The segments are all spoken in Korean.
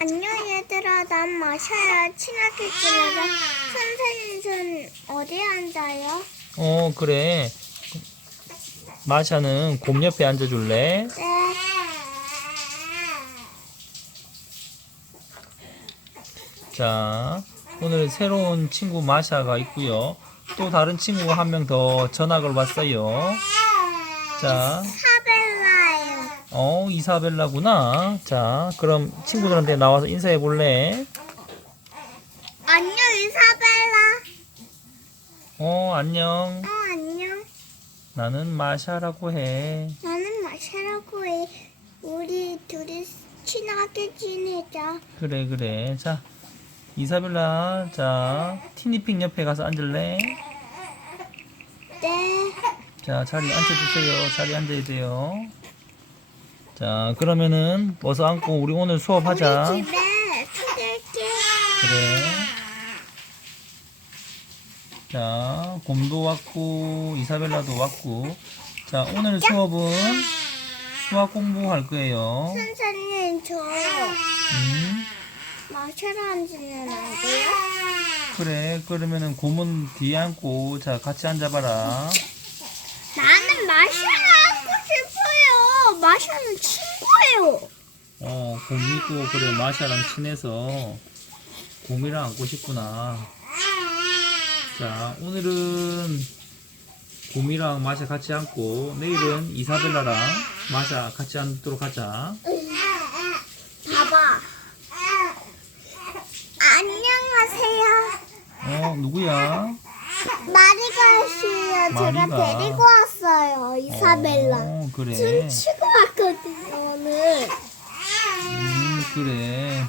안녕 얘들아 난 마샤야 친하게 지내자 선생님 손 어디에 앉아요? 어, 그래. 마샤는 곰 옆에 앉아줄래? 네 자, 오늘 새로운 친구 마샤가 있고요. 또 다른 친구가 한 명 더 전학을 왔어요. 자, 사벨라예요 어, 이사벨라구나. 자, 그럼 친구들한테 나와서 인사해 볼래? 안녕 이사벨라 어, 안녕. 어 안녕 나는 마샤라고 해. 나는 마샤라고 해 우리 둘이 친하게 지내자 그래, 그래. 자, 이사벨라, 자, 티니핑 옆에 가서 앉을래? 네 자, 자리 앉혀주세요. 자리 앉아야 돼요. 자, 그러면은 어서 앉고 우리 오늘 수업하자. 우리 집에 초대할게 그래. 자, 곰도 왔고, 이사벨라도 왔고. 자, 오늘 수업은 수학 공부할 거예요. 선생님 저 음, 마샤라 앉으면 안 돼요? 그래. 그러면은 곰은 뒤에 앉고, 자, 같이 앉아봐라. 나는 마샤라 앉고 싶어요 친구예요 어, 곰이 또 그래 마샤랑 친해서 곰이랑 앉고 싶구나. 자, 오늘은 곰이랑 마샤 같이 앉고 내일은 이사벨라랑 마샤 같이 앉도록 하자. 봐봐. 안녕하세요. 어, 누구야? 마리가 씨요. 제가 마리가. 데리고 왔어요. 이사벨라. 어, 그래. 춤 추고 왔거든요, 오늘. 음, 그래.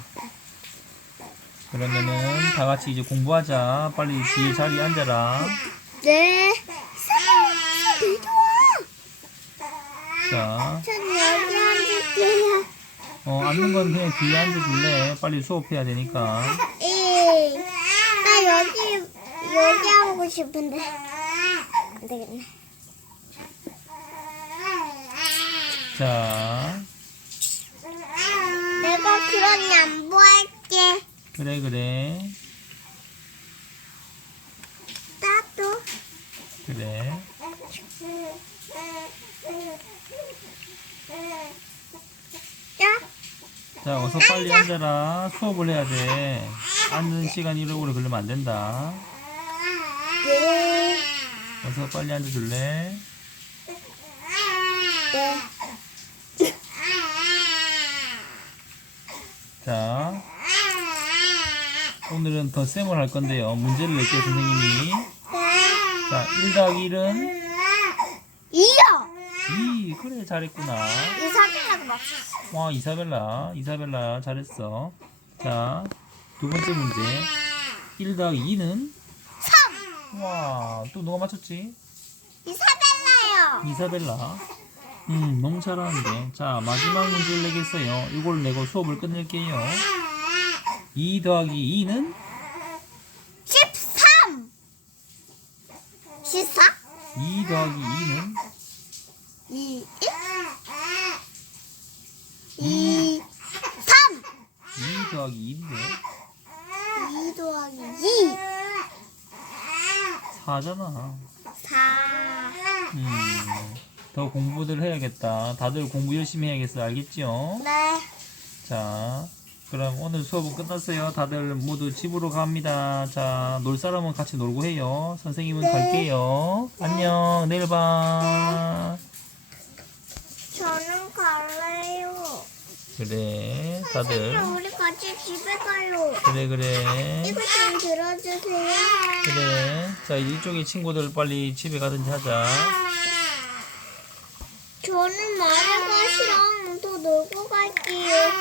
그러면은 다 같이 이제 공부하자. 빨리 뒤에 자리에 앉아라. 네. 와. 자, 전 여기 앉을게요. 어, 앉는 건 그냥 뒤에 앉아줄래? 빨리 수업해야 되니까. 예. 나 여기, 여기 하고 싶은데. 안 되겠네. 자, 내가 그런 양보 할게. 그래, 그래. 나도. 그래. 야. 자, 어서 빨리 앉아라. 수업을 해야 돼. 앉는 시간 오래 걸리면 안 된다. 네. 어서 빨리 앉아줄래? 네. 자, 오늘은 더 쌤을 할 건데요. 문제를 낼게요, 선생님이. 자, 1 더하기 1은 이요. 2. 그래, 잘했구나. 이사벨라가 맞췄어. 와, 이사벨라. 이사벨라, 잘했어. 자, 두 번째 문제. 1 더하기 2는 3. 와, 또 누가 맞췄지? 이사벨라요. 이사벨라. 음, 너무 잘하는데. 자, 마지막 문제를 내겠어요. 이걸 내고 수업을 끝낼게요. 2 더하기 2는 13. 14. 2 더하기 2는 2. 2. 3. 2 더하기 2인데 2 더하기 2. 4잖아. 4. 음, 더 공부들 해야겠다. 다들 공부 열심히 해야겠어. 알겠지요? 네. 자, 그럼 오늘 수업은 끝났어요. 다들 모두 집으로 갑니다. 자, 놀 사람은 같이 놀고 해요. 선생님은 네. 갈게요. 안녕. 내일 봐. 저는 갈래요. 그래, 다들. 선생님, 우리 같이 집에 가요. 그래, 그래. 이거 좀 들어주세요. 그래. 자, 이쪽에 친구들 빨리 집에 가든지 하자. 저는 마리가시랑 또 놀고 갈게요.